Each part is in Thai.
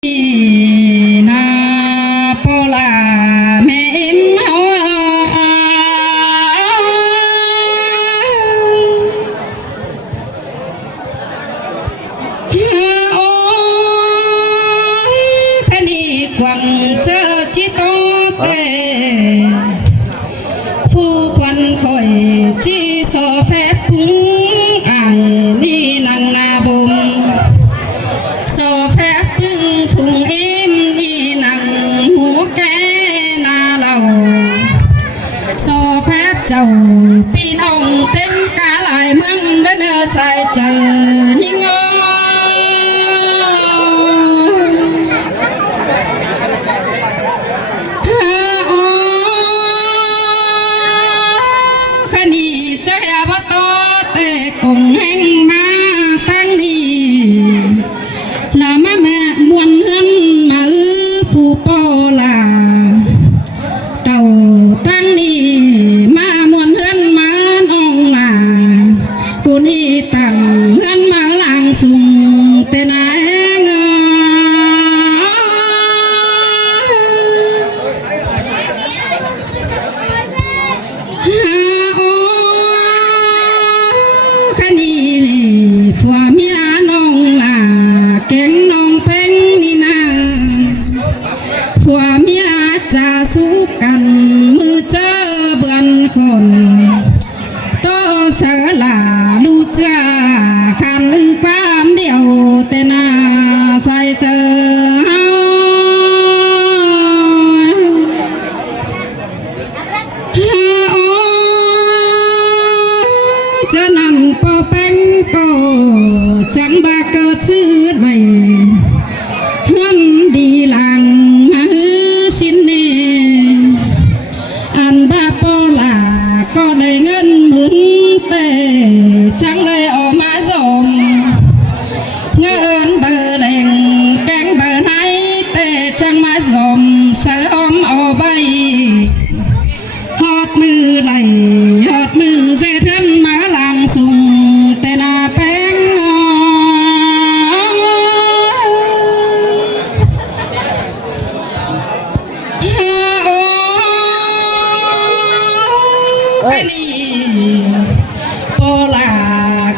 นาโปลาเมมฮาโอ้ยคดีกวังเจอจิตโตเตผู้ควันคอยจีโซเฟปุงไอนี่นังนาบุมโซเฟปึงคุงเอ็มนี่นังหัวแกนาเราโซเฟปเจ้าปีน้องเต็มกาลายเมืองเดินใส่เจอยิ่งคงแห่งมาตั้งนี้ละมาแม่มวนเฮือนมาผู้ปอลาเต่าตั้งนี้มามวนเฮือนมาน้องลากูนี่ตั้งเฮือนมาลางสุงแต่นายเงผัวเมียน้องลาเก่งน้องเพ่งนี่นาผัวเมียจะสู้กันมือเจอเบือนคนโตเสลาดูจ้าคันลือความเดียวแต่นาใส่เจอจะนั่นปอเป็นก็จังบาเกิดชื่อใหม่เฮือนดีหลังมาสินเนอันบาปอลาก็ได้เงินหมื่นแต่จังเลยออกมาสมเงินเบอร์แดงแกงเบอร์ไหนแต่จังมาสมเสืออมเอาใบฮอดมือไหลฮอดมือเสเทือนมาลางสุงแต่นาแป้งโปลา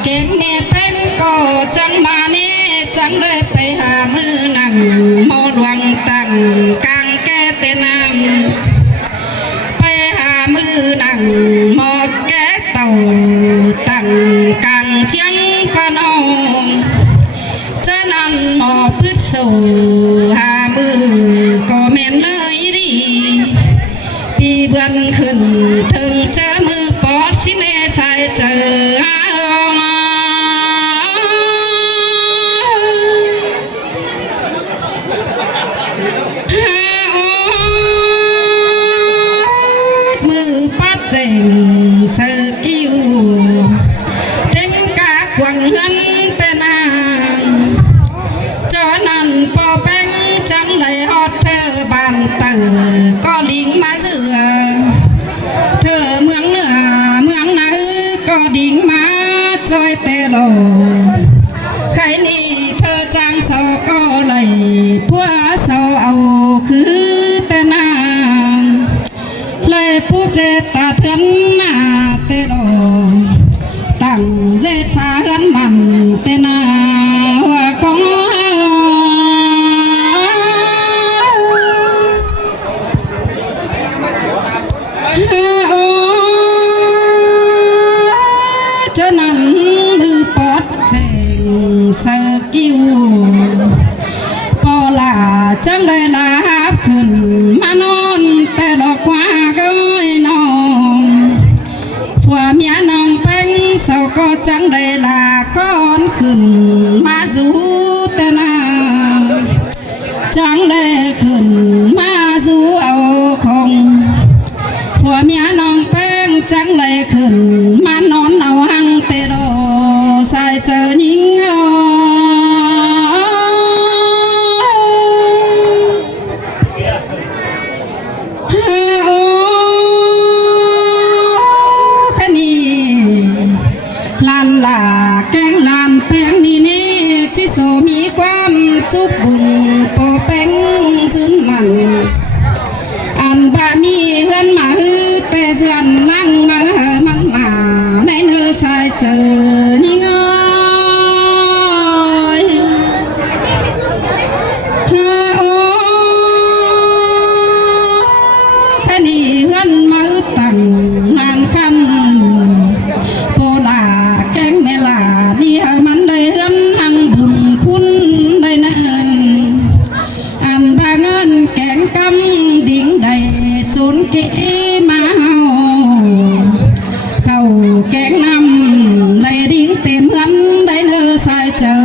เก่งแม่เป็นก็จังมาเน่จังเลยไปหามือนั่งมอดวังตั้งกลางแก่เตนังไปหามือนั่งมอดแก่เต่าตั้งกลางเชียงพนองจะนั่นหมอพืชสู่หามือก็แม่นเลยดีปีเบือนขึ้นถึงเจอมือปอดสิเนใส่เจอมือปัดเจงเสือกิ้วเต็งกะกวังเงินแต่นางเจอนั่นปอเป็นจังเลยฮอดเธอบานเตอก็ลิงมาเสือเธอเมืองเหนือเมืองไหนก็ดิ่งมาจอยเตโลใครนี่เธอจังเศร้าก็เลยผัวเศร้าเอาคือแต่นางเลยผู้เจตาเถือนหน้าเตโลตั้งเจตฟ้าเฮือนมันเตนาว่าของจะนั่นมือปอดเจงเสือกิ้วปอลาจังเลยลาบขึ้นมานอนแต่ดอกว่าก็ไม่นอนผัวเมียน้องเป็นเศร้าก็จังเลยลาก้อนขึ้นมาสู่แต่นาจังเลยขึ้นมาสู่เอาของผัวเมียน้องแป้งจังเลยขึ้นมานอนเอาหังเตโรใส่เจอยิงคณีลานลาแกงลานแป้งนี่นี่ที่โสมีความจุบบุญปอ แป้งซึ้งมันอันบามีเฮือนมาฮือแต่เสื่อนนั่งมามันมาในเนื้อชายเจอนี่งอยเธอโอ้แค่นี้เฮือนมาตั้งนานคำโปลาแกงเมลานี่มันได้เฮือนหังบุญคุณได้นะอันบาเงินแกงกำดิ่งได้จุนเกมาเฮาเข้าแกงนำได้ดิ่งเต็มเงินได้เลือสายเจอ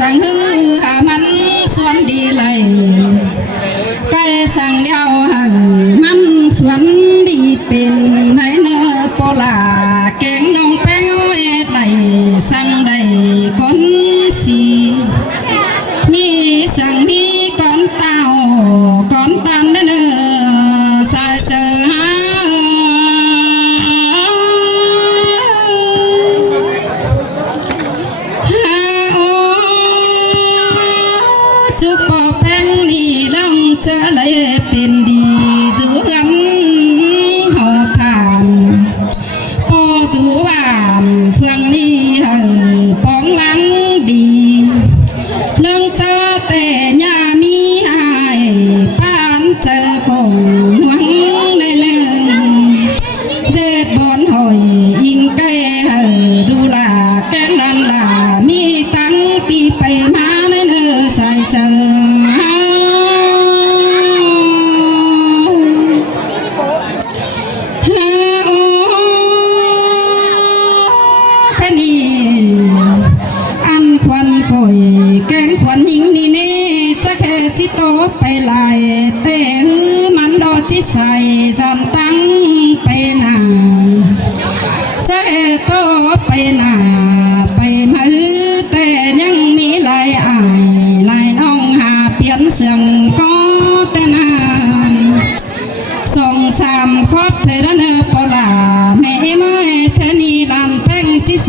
สั่งฮือหามันสวนดีเลยใกล้สั่งเดียวให้มันสวนดีเป็นให้เนื้อโปลาแกงน้องแป้งเอ็ดไหลสั่งได้ก้นสีมีสั่งมีก้อนเต่าก้อนตันเนื้อสายเจอจุปอแป้งนี่ดังจะเลยเป็นดีจูกันหอทานพอจูหวานเฟืองนี่ป้องหลังดีเรื่องเจอแต่ยามีหายป้านเจอคงหวังได้เลื่องเจ็ดบอนหอยยิงแก่ดูลาแก่ลันลามีตั้งตีไปมาในเนื้อใส่เจอแค่นี้อันควันฝอยแกงควันยิงนี่นี่จะแค่ที่โตไปลายแต่ฮือมันดอที่ใส่จอนตั้งไปนาจะแค่โตไปนาไปมาฮือแต่ยังมีลายอายลายน้องหาเปลี่ยนเสียงก็แต่นานส่งสามครอบเธอเนอปลาแม่เมื่อเธอนี่ลานแป้งที่โซ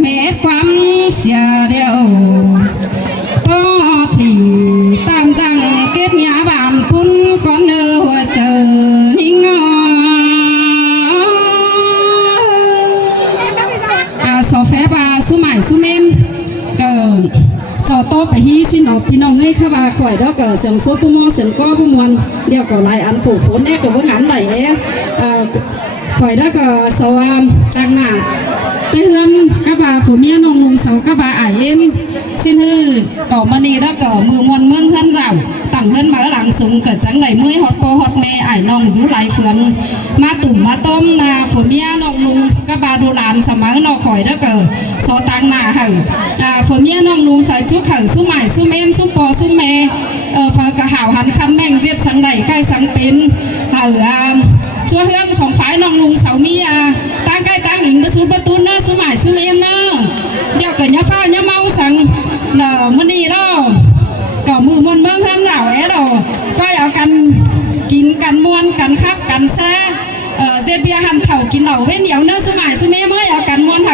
แม่ความเสียเดียวต่อที่ตามจังเก็บยาบานปุ้นก่อนเนื้อหัวเจอนิ่งสอแฟบาสุใหม่สุเมมเกิดจอโตไปฮีสินอพี่น้องให้ข้าบาข่อยแล้วเกิดเสียงโซฟูมอเสียงก้อผู้มวลเดี๋ยวก็ลายอันฝูฝนแอกกับว่างานไหลข่อยแล้วก็สวามจังหนาเตือนกบาฝูเมียนองลุงเสากบาไอเอ็มสิ้นฮือก่อมันนี่แล้วก็มือมวนเมืองเฮือนเจ้าตั้งเฮือนมาหลังสูงเกิดจังไหลมือฮอตโปฮอตแม่ไอ้น้องยูไหลเฟืองมาตุ่มมาต้มนาฝูเมียนองลุงกบาดูหลานสมัยนอข่อยแล้วก็โซตังหนาเหอฝูเมียนองลุงใส่จุกเหอสู้ใหม่สู้เมมสู้ปอสู้แม่ฝากระหาวหันคำแม่งเจ็ดสังไหลใกล้สังเป็นเหช่วยเฮือนสองฝ่ายน้องลุงเสามีตั้งใกล้ตั้งหิงประสูประตูเนอะสู้ใหม่สู้เมมเนอะเดี๋ยวเกิดยาฟ้ายาเมาสั่งเนอะมันนี่เนาะก็มือมันเมืองเฮือนเหล่าเนาะก็เอากันกินกันม้วนกันคับกันแซ่เจ็ดเบียหันเข่ากินเหล่าเว้นเหนียวเนอะสู้ใหม่สู้เมมเมื่อเอากันม้วนเห